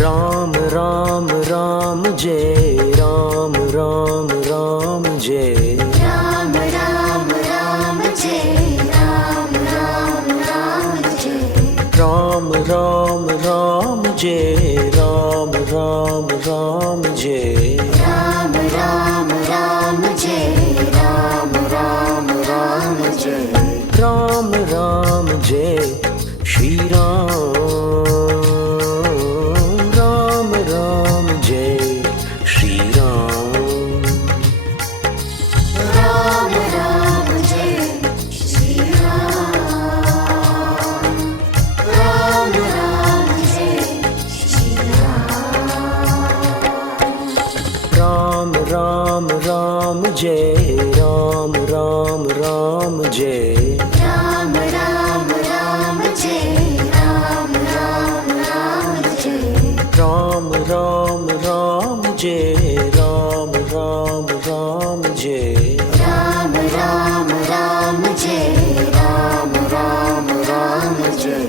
Ram Ram Ram Jai Ram Ram Ram Jai Ram Ram Ram Jai Ram Ram Ram Jai Ram Ram Ram Jai Ram Ram Ram Jai Ram Ram Ram Jai Ram Ram Ram Jai Ram Ram Jai Shri Ram Ram Ram Jai Shri Ram Ram Ram Jai Shri Ram Ram Jai Shri Ram Ram Ram Jai Ram Ram Ram Jai Ram Ram Ram Jai Ram Ram Ram Jai Ram Ram Ram Jai Ram Ram Ram Jai Ram Ram Ram Jai Ram Ram Ram Jai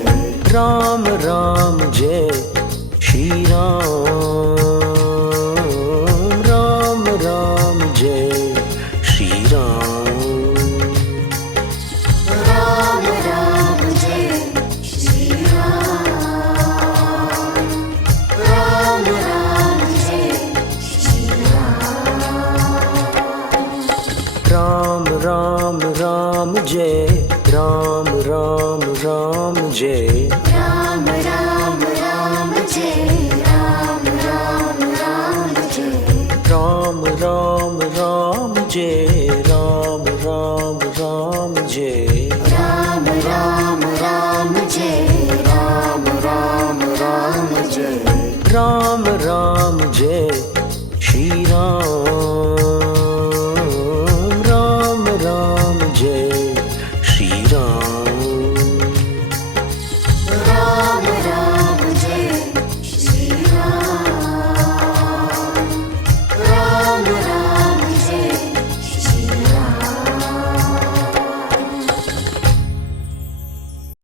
Ram Ram Jai Shri Ram Ram Ram Jai Shri Ram Ram Ram Jai Shri Ram Ram Jai Shri Ram Ram Ram Jai Ram Ram Ram Jai Ram